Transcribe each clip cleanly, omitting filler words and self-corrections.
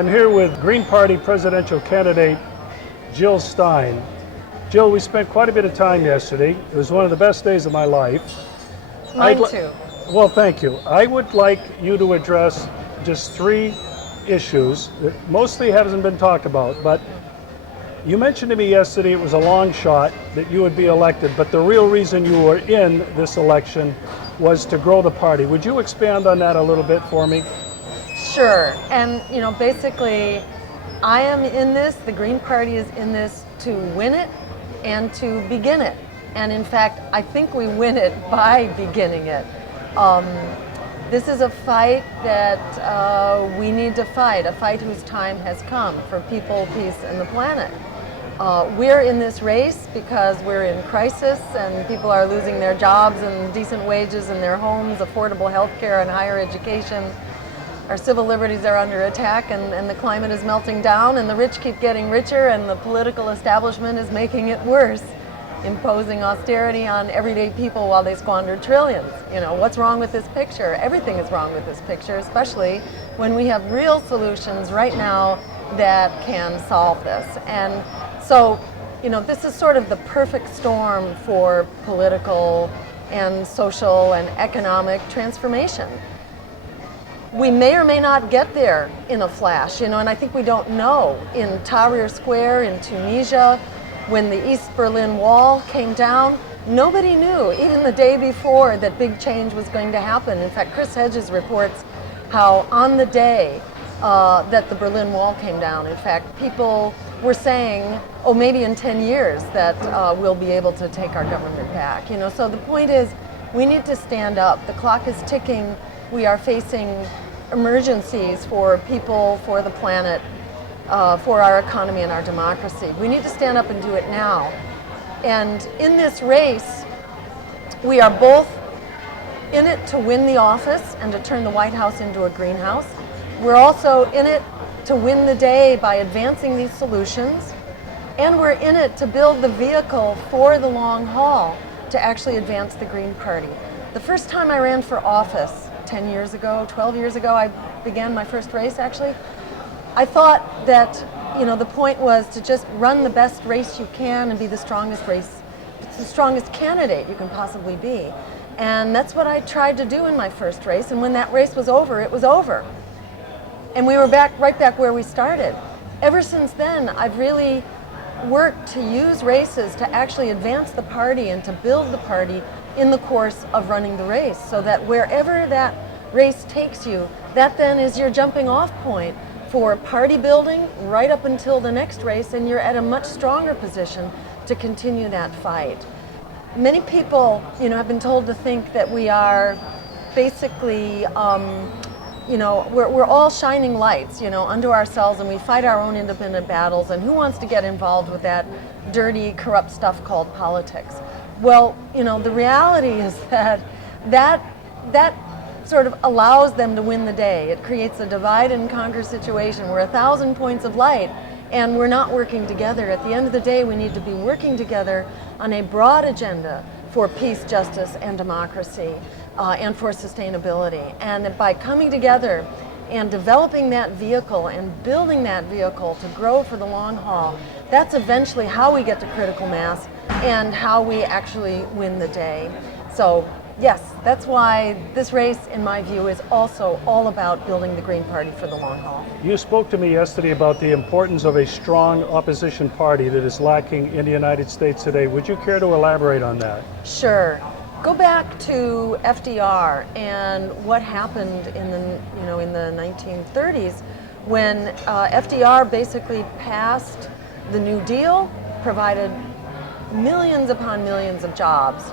I'm here with Green Party presidential candidate Jill Stein. Jill, we spent quite a bit of time yesterday. It was one of the best days of my life. Mine too. Well, thank you. I would like you to address just three issues that mostly hasn't been talked about, but you mentioned to me yesterday it was a long shot that you would be elected, but the real reason you were in this election was to grow the party. Would you expand on that a little bit for me? Sure. And, basically, I am in this, the Green Party is in this to win it and to begin it. And in fact, I think we win it by beginning it. This is a fight that we need to fight, a fight whose time has come for people, peace, and the planet. We're in this race because we're in crisis and people are losing their jobs and decent wages in their homes, affordable health care and higher education. Our civil liberties are under attack and the climate is melting down and the rich keep getting richer and the political establishment is making it worse, imposing austerity on everyday people while they squander trillions. What's wrong with this picture? Everything is wrong with this picture, especially when we have real solutions right now that can solve this. And so, this is sort of the perfect storm for political and social and economic transformation. We may or may not get there in a flash, and I think we don't know. In Tahrir Square in Tunisia, when the East Berlin Wall came down, nobody knew, even the day before, that big change was going to happen. In fact, Chris Hedges reports how on the day that the Berlin Wall came down, in fact, people were saying, oh, maybe in 10 years that we'll be able to take our government back. So the point is, we need to stand up. The clock is ticking. We are facing emergencies for people, for the planet, for our economy and our democracy. We need to stand up and do it now. And in this race, we are both in it to win the office and to turn the White House into a greenhouse. We're also in it to win the day by advancing these solutions. And we're in it to build the vehicle for the long haul to actually advance the Green Party. The first time I ran for office, 10 years ago, 12 years ago, I began my first race actually. I thought that, the point was to just run the best race you can and be the strongest candidate you can possibly be. And that's what I tried to do in my first race. And when that race was over, it was over. And we were right back where we started. Ever since then, I've really worked to use races to actually advance the party and to build the party in the course of running the race, so that wherever that race takes you, that then is your jumping off point for party building right up until the next race, and you're at a much stronger position to continue that fight. Many people, have been told to think that we are basically, we're all shining lights, unto ourselves, and we fight our own independent battles, and who wants to get involved with that dirty, corrupt stuff called politics? Well, the reality is that sort of allows them to win the day. It creates a divide and conquer situation where 1,000 points of light and we're not working together. At the end of the day, we need to be working together on a broad agenda for peace, justice, and democracy, and for sustainability. And by coming together and developing that vehicle and building that vehicle to grow for the long haul, that's eventually how we get to critical mass and how we actually win the day. So yes, that's why this race, in my view, is also all about building the Green Party for the long haul. You spoke to me yesterday about the importance of a strong opposition party that is lacking in the United States today. Would you care to elaborate on that? Sure. Go back to FDR and what happened in the 1930s when FDR basically passed the New Deal, provided millions upon millions of jobs,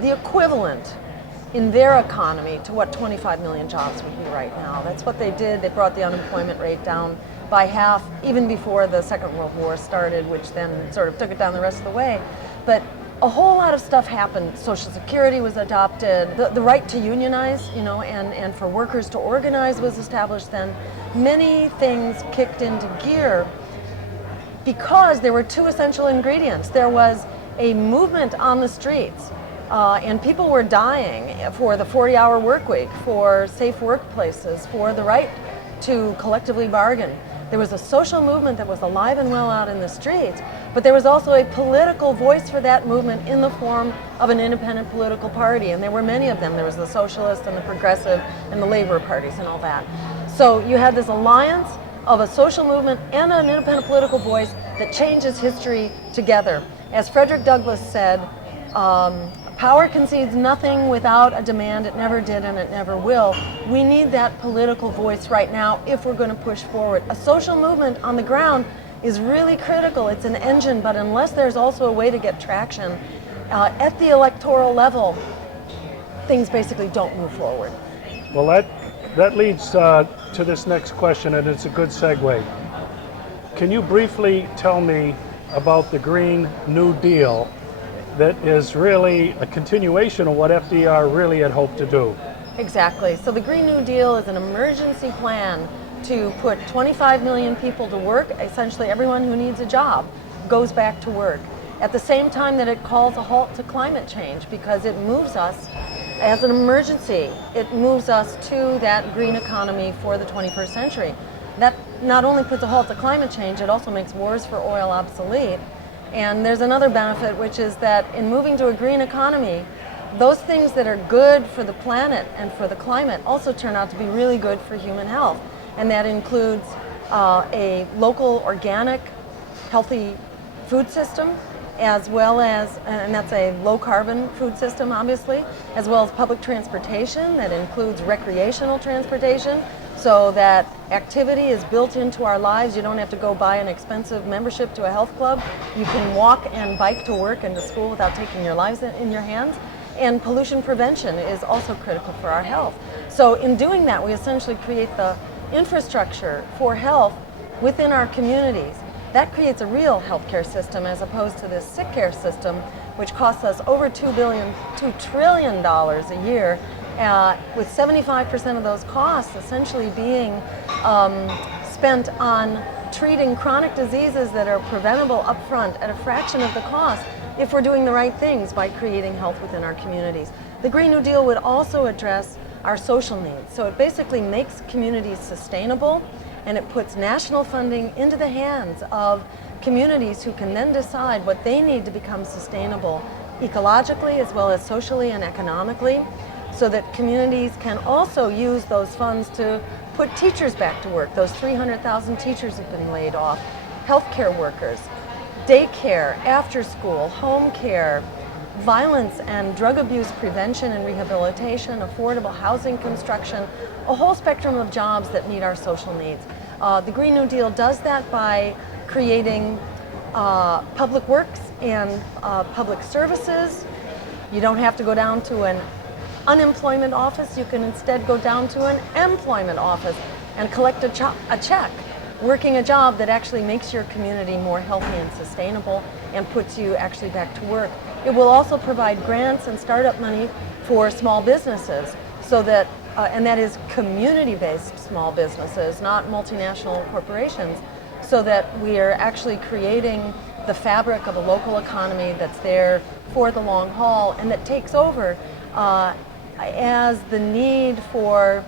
the equivalent in their economy to what 25 million jobs would be right now. That's what they did. They brought the unemployment rate down by half, even before the Second World War started, which then sort of took it down the rest of the way. But a whole lot of stuff happened. Social Security was adopted. The right to unionize, and for workers to organize was established then. Many things kicked into gear because there were two essential ingredients. There was a movement on the streets, and people were dying for the 40-hour work week, for safe workplaces, for the right to collectively bargain. There was a social movement that was alive and well out in the streets, but there was also a political voice for that movement in the form of an independent political party, and there were many of them. There was the Socialist and the Progressive and the Labor parties and all that. So you had this alliance of a social movement and an independent political voice that changes history together. As Frederick Douglass said, power concedes nothing without a demand. It never did and it never will. We need that political voice right now if we're going to push forward. A social movement on the ground is really critical. It's an engine, but unless there's also a way to get traction at the electoral level, things basically don't move forward. Well, that leads to this next question, and it's a good segue. Can you briefly tell me about the Green New Deal that is really a continuation of what FDR really had hoped to do? Exactly. So the Green New Deal is an emergency plan to put 25 million people to work. Essentially everyone who needs a job goes back to work. At the same time that it calls a halt to climate change, because it moves us as an emergency. It moves us to that green economy for the 21st century. That not only puts a halt to climate change, it also makes wars for oil obsolete. And there's another benefit, which is that in moving to a green economy, those things that are good for the planet and for the climate also turn out to be really good for human health. And that includes a local, organic, healthy food system, as well as, and that's a low carbon food system obviously, as well as public transportation that includes recreational transportation, so that activity is built into our lives. You don't have to go buy an expensive membership to a health club. You can walk and bike to work and to school without taking your lives in your hands. And pollution prevention is also critical for our health. So in doing that, we essentially create the infrastructure for health within our communities. That creates a real healthcare system as opposed to this sick care system, which costs us over $2 trillion a year, with 75% of those costs essentially being spent on treating chronic diseases that are preventable up front at a fraction of the cost if we're doing the right things by creating health within our communities. The Green New Deal would also address our social needs. So it basically makes communities sustainable, and it puts national funding into the hands of communities who can then decide what they need to become sustainable ecologically as well as socially and economically, so that communities can also use those funds to put teachers back to work. Those 300,000 teachers have been laid off, healthcare workers, daycare, after school, home care, violence and drug abuse prevention and rehabilitation, affordable housing construction, a whole spectrum of jobs that meet our social needs. The Green New Deal does that by creating public works and public services. You don't have to go down to an unemployment office. You can instead go down to an employment office and collect a check, working a job that actually makes your community more healthy and sustainable and puts you actually back to work. It will also provide grants and startup money for small businesses, so that, and that is community-based small businesses, not multinational corporations, so that we are actually creating the fabric of a local economy that's there for the long haul and that takes over as the need for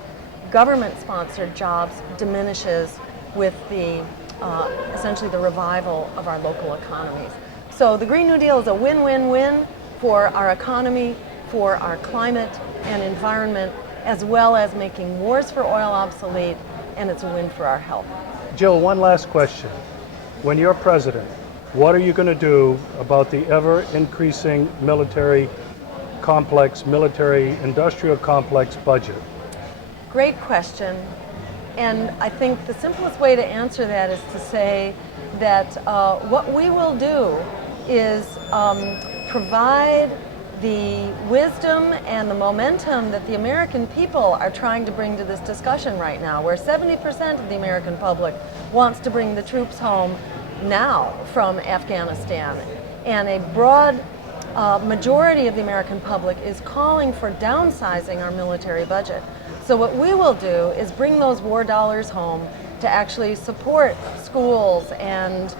government-sponsored jobs diminishes with the essentially the revival of our local economies. So the Green New Deal is a win-win-win for our economy, for our climate and environment, as well as making wars for oil obsolete, and it's a win for our health. Jill, one last question. When you're president, what are you going to do about the ever-increasing military industrial complex budget? Great question. And I think the simplest way to answer that is to say that what we will do is provide the wisdom and the momentum that the American people are trying to bring to this discussion right now, where 70% of the American public wants to bring the troops home now from Afghanistan. And a broad majority of the American public is calling for downsizing our military budget. So what we will do is bring those war dollars home to actually support schools and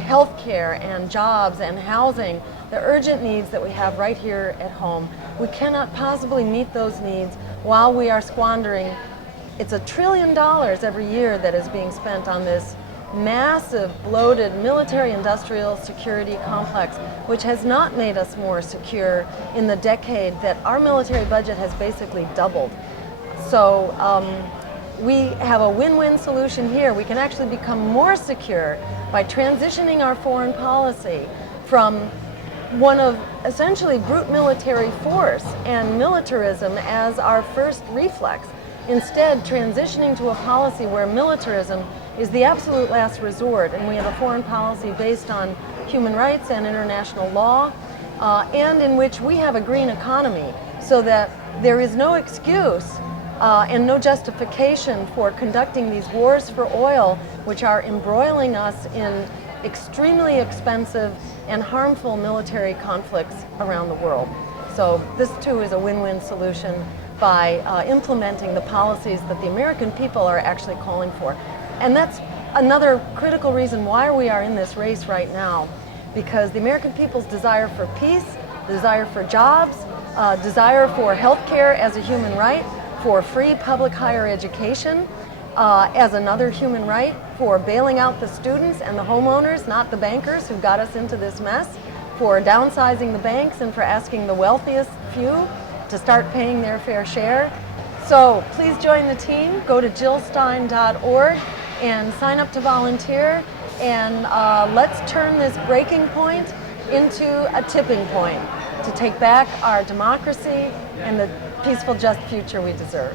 health care and jobs and housing, the urgent needs that we have right here at home. We cannot possibly meet those needs while we are squandering It's $1 trillion every year that is being spent on this massive, bloated military-industrial security complex, which has not made us more secure in the decade that our military budget has basically doubled. So we have a win-win solution here. We can actually become more secure by transitioning our foreign policy from one of essentially brute military force and militarism as our first reflex. Instead, transitioning to a policy where militarism is the absolute last resort, and we have a foreign policy based on human rights and international law, and in which we have a green economy, so that there is no excuse and no justification for conducting these wars for oil, which are embroiling us in extremely expensive and harmful military conflicts around the world. So this too is a win-win solution by implementing the policies that the American people are actually calling for. And that's another critical reason why we are in this race right now, because the American people's desire for peace, desire for jobs, desire for health care as a human right, for free public higher education as another human right, for bailing out the students and the homeowners, not the bankers who got us into this mess, for downsizing the banks and for asking the wealthiest few to start paying their fair share. So please join the team. Go to jillstein.org and sign up to volunteer, and let's turn this breaking point into a tipping point to take back our democracy and the peaceful, just future we deserve.